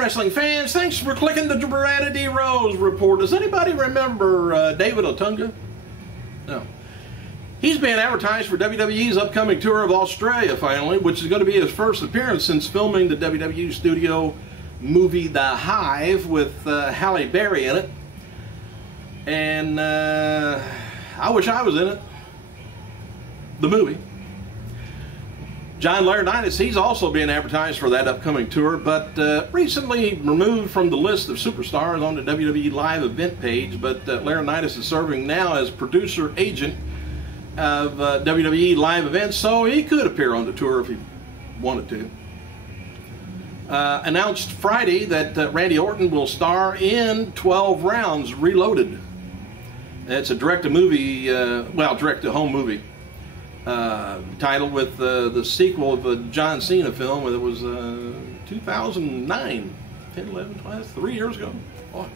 wrestling fans, thanks for clicking the Brad D. Rose report. Does anybody remember David OTUNGA? No. He's being advertised for WWE's upcoming tour of Australia, finally, which is going to be his first appearance since filming the WWE studio movie The Hive with Halle Berry in it. And I wish I was in it. The movie. John Laurinaitis, he's also being advertised for that upcoming tour, but recently removed from the list of superstars on the WWE live event page. But Laurinaitis is serving now as producer agent of WWE live events, so he could appear on the tour if he wanted to. Announced Friday that Randy Orton will star in 12 Rounds Reloaded. It's a direct-to-movie, direct-to-home movie title with the sequel of a John Cena film. It was 2009, 10, 11, 12, 3 years ago. Boy.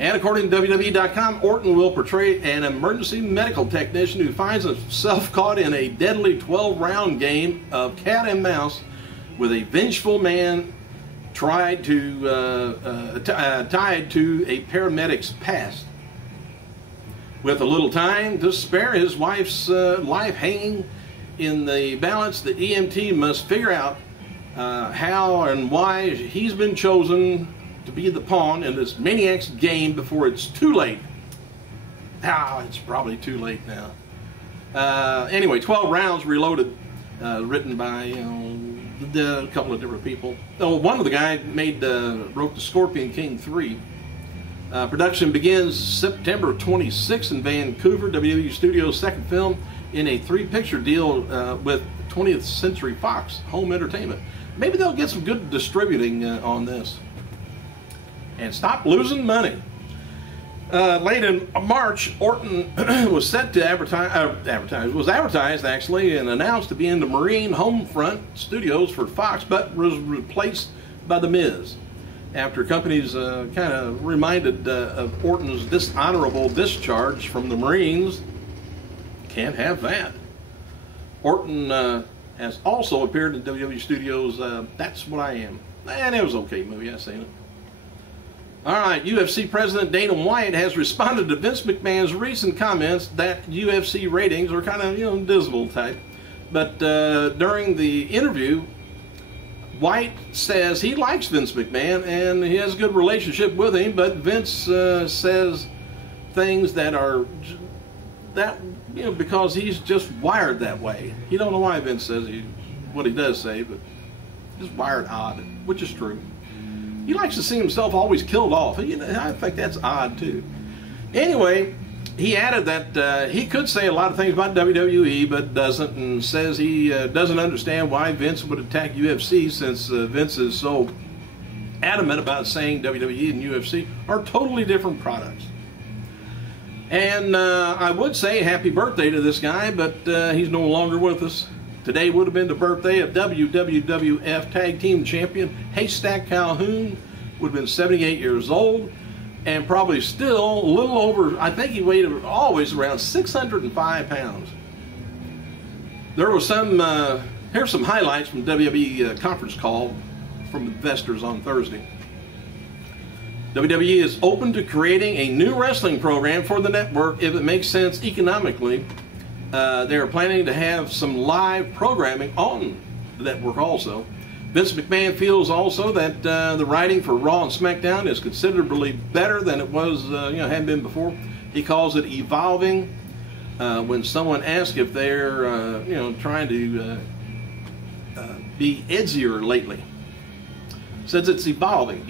And according to WWE.com, Orton will portray an emergency medical technician who finds himself caught in a deadly 12-round game of cat and mouse with a vengeful man tied to a paramedic's past. With a little time to spare, his wife's life hanging in the balance, the EMT must figure out how and why he's been chosen to be the pawn in this maniac's game before it's too late. It's probably too late now. Anyway, 12 Rounds Reloaded, written by a couple of different people. One of the guys wrote the Scorpion King 3. Production begins September 26th in Vancouver. WWE Studios' second film in a 3-picture deal with 20th Century Fox Home Entertainment. Maybe they'll get some good distributing on this. And stop losing money. Late in March, Orton was set to advertised actually, and announced to be in the Marine Homefront Studios for Fox, but was replaced by The Miz. After companies kind of reminded of Orton's dishonorable discharge from the Marines. Can't have that. Orton has also appeared in WWE Studios' That's What I Am. And it was an okay movie, I've seen it. Alright, UFC President Dana White has responded to Vince McMahon's recent comments that UFC ratings are kind of, dismal type. But during the interview, White says he likes Vince McMahon and he has a good relationship with him, but Vince says things that are because he's just wired that way. You don't know why Vince says what he does say, but just wired odd, which is true. He likes to see himself always killed off. I think that's odd too. Anyway, he added that he could say a lot of things about WWE, but doesn't, and says he doesn't understand why Vince would attack UFC, since Vince is so adamant about saying WWE and UFC are totally different products. And I would say happy birthday to this guy, but he's no longer with us. Today would have been the birthday of WWF Tag Team Champion Haystack Calhoun. Would have been 78 years old. And probably still a little over, I think he weighed always around 605 pounds. There was here's some highlights from WWE conference call from investors on Thursday. WWE is open to creating a new wrestling program for the network if it makes sense economically. They are planning to have some live programming on the network also. Vince McMahon feels also that the writing for Raw and SmackDown is considerably better than it was, had been before. He calls it evolving. When someone asks if they're, trying to be edgier lately, says it's evolving.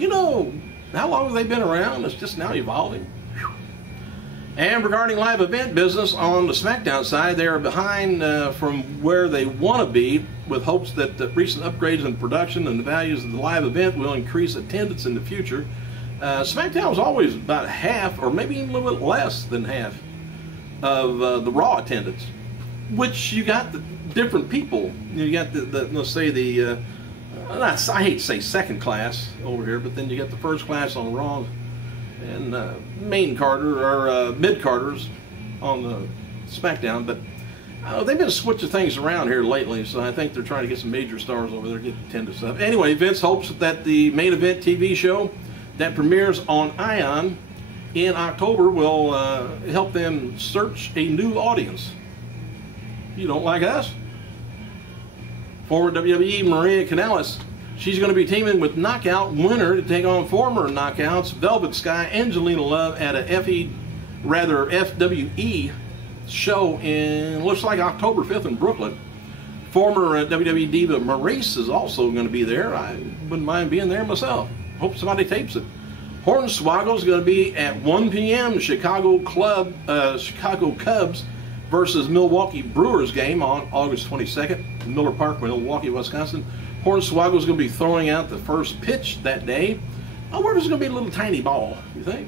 How long have they been around? It's just now evolving. And regarding live event business on the SmackDown side, they are behind from where they want to be, with hopes that the recent upgrades in production and the values of the live event will increase attendance in the future. SmackDown was always about half, or maybe even a little bit less than half, of the Raw attendance, which you got the different people. You got let's say I hate to say second class over here, but then you got the first class on Raw, and main Carter or mid Carters on the SmackDown. But They've been switching things around here lately, so I think they're trying to get some major stars over there, get attendance stuff. Anyway, Vince hopes that the main event TV show that premieres on ION in October will help them search a new audience. You don't like us? Former WWE Maria Kanellis, she's going to be teaming with Knockout winner to take on former Knockouts Velvet Sky Angelina Love at a FWE show in, looks like October 5th in Brooklyn. Former WWE diva Maurice is also going to be there. I wouldn't mind being there myself. Hope somebody tapes it. Hornswoggle is going to be at 1 p.m. Chicago Cubs versus Milwaukee Brewers game on August 22nd in Miller Park, Milwaukee, Wisconsin. Hornswoggle is going to be throwing out the first pitch that day. I wonder if it's going to be a little tiny ball, you think?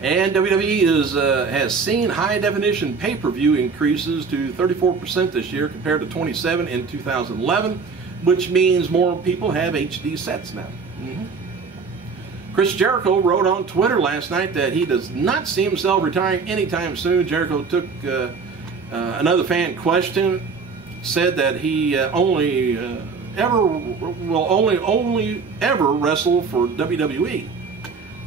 And WWE has seen high-definition pay-per-view increases to 34% this year compared to 27% in 2011, which means more people have HD sets now. Chris Jericho wrote on Twitter last night that he does not see himself retiring anytime soon. Jericho took another fan question, said that he only ever wrestle for WWE,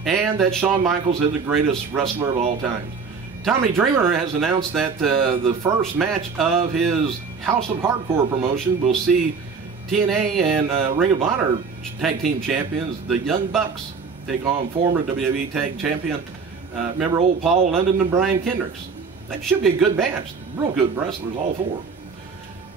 and that Shawn Michaels is the greatest wrestler of all time. Tommy Dreamer has announced that the first match of his House of Hardcore promotion will see TNA and Ring of Honor tag team champions, the Young Bucks, take on former WWE tag champion, remember old Paul London and Brian Kendricks. That should be a good match. Real good wrestlers, all four.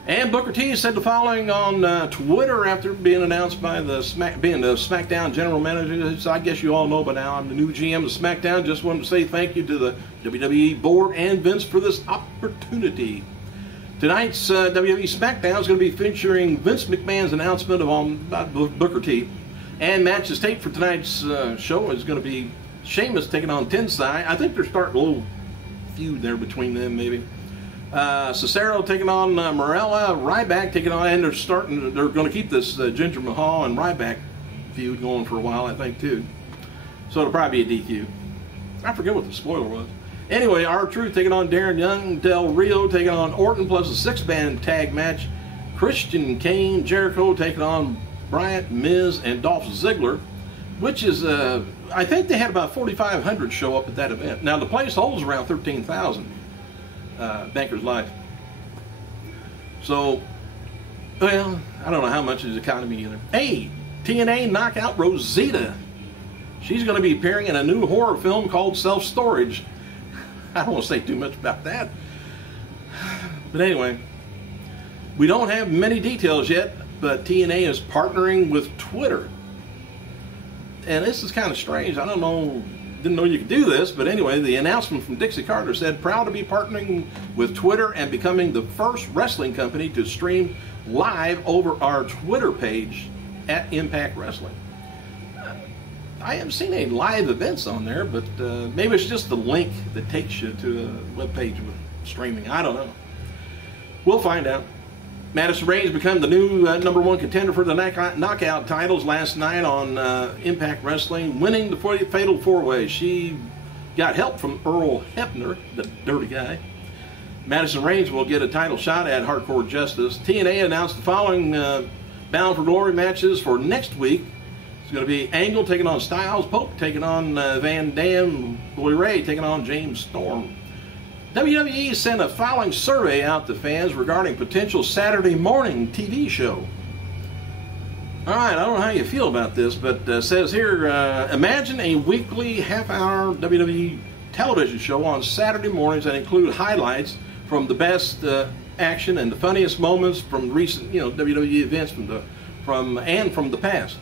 And Booker T said the following on Twitter after being announced by being the SmackDown general manager. So I guess you all know by now I'm the new GM of SmackDown. Just wanted to say thank you to the WWE board and Vince for this opportunity. Tonight's WWE SmackDown is going to be featuring Vince McMahon's announcement about Booker T. And matches taped for tonight's show is going to be Sheamus taking on Tensai. I think they're starting a little feud there between them, maybe. Cesaro taking on Morella, Ryback taking on, and they're going to keep this Jinder Mahal and Ryback feud going for a while, I think, too. So it'll probably be a DQ. I forget what the spoiler was. Anyway, R-Truth taking on Darren Young, Del Rio taking on Orton, plus a six-man tag match. Christian Kane, Jericho taking on Bryant, Miz, and Dolph Ziggler, which is, I think they had about 4,500 show up at that event. Now, the place holds around 13,000. Bankers Life. So, well, I don't know how much is economy either. Hey, TNA knockout Rosita. She's going to be appearing in a new horror film called Self-Storage. I don't want to say too much about that. But anyway, we don't have many details yet, but TNA is partnering with Twitter. And this is kind of strange. I don't know. Didn't know you could do this, but anyway, the announcement from Dixie Carter said, proud to be partnering with Twitter and becoming the first wrestling company to stream live over our Twitter page at Impact Wrestling. I haven't seen any live events on there, but maybe it's just the link that takes you to the web page with streaming. I don't know. We'll find out. Madison Rayne's become the new #1 contender for the knockout titles last night on Impact Wrestling, winning the Fatal 4-Way. She got help from Earl Hebner, the dirty guy. Madison Rayne will get a title shot at Hardcore Justice. TNA announced the following Bound for Glory matches for next week. It's going to be Angle taking on Styles, Pope taking on Van Dam, Bully Ray taking on James Storm. WWE sent a following survey out to fans regarding potential Saturday morning TV show. All right, I don't know how you feel about this, but it says here, imagine a weekly half-hour WWE television show on Saturday mornings that include highlights from the best action and the funniest moments from recent, WWE events from the past.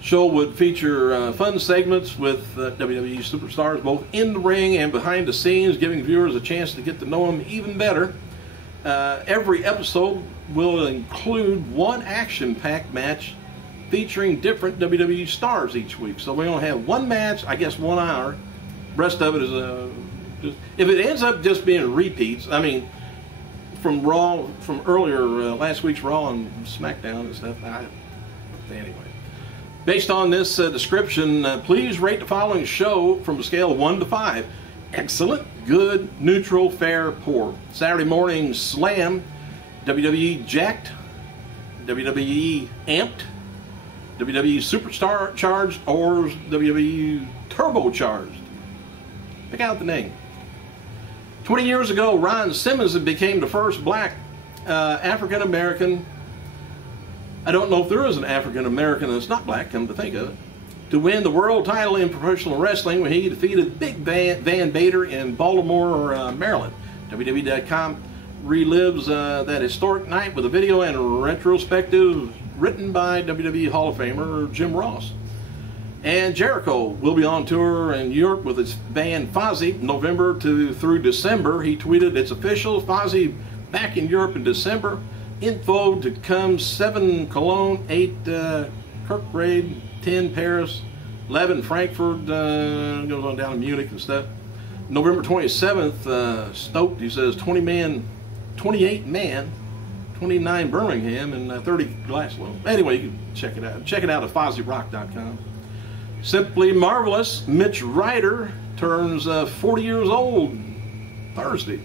Show would feature fun segments with WWE superstars both in the ring and behind the scenes, giving viewers a chance to get to know them even better. Every episode will include one action-packed match featuring different WWE stars each week. So we only have one match, I guess 1 hour. Rest of it is just, if it ends up just being repeats, I mean, from Raw, from earlier last week's Raw and SmackDown and stuff. Anyway. Based on this description, please rate the following show from a scale of 1 to 5. Excellent, good, neutral, fair, poor. Saturday morning slam, WWE jacked, WWE amped, WWE superstar charged, or WWE turbocharged. Pick out the name. 20 years ago, Ron Simmons became the first black African American. I don't know if there is an African American that's not black, come to think of it, to win the world title in professional wrestling when he defeated Big Van Vader in Baltimore, Maryland. WWE.com relives that historic night with a video and retrospective written by WWE Hall of Famer Jim Ross. And Jericho will be on tour in New York with his band Fozzy November through December. He tweeted, "It's official, Fozzy back in Europe in December. Info to come: 7 Cologne, 8 Kirkrade, 10 Paris, 11 Frankfurt, goes on down to Munich and stuff. November 27th, stoked, he says, 28 man, 29 Birmingham, and 30 Glasgow." Anyway, you can check it out. Check it out at FozzyRock.com. Simply Marvelous, Mitch Ryder turns 40 years old Thursday.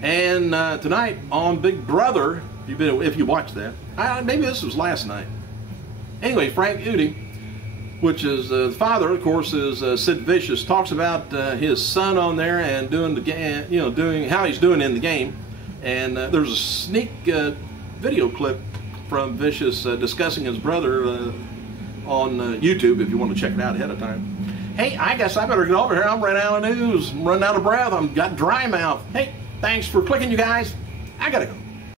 And tonight on Big Brother, if you watched that, maybe this was last night. Anyway, Frank Udy, which is the father, of course, is Sid Vicious, talks about his son on there and doing the game, doing how he's doing in the game. And there's a sneak video clip from Vicious discussing his brother on YouTube if you want to check it out ahead of time. Hey, I guess I better get over here. I'm running out of news. I'm running out of breath. I've got dry mouth. Hey, thanks for clicking, you guys. I gotta go.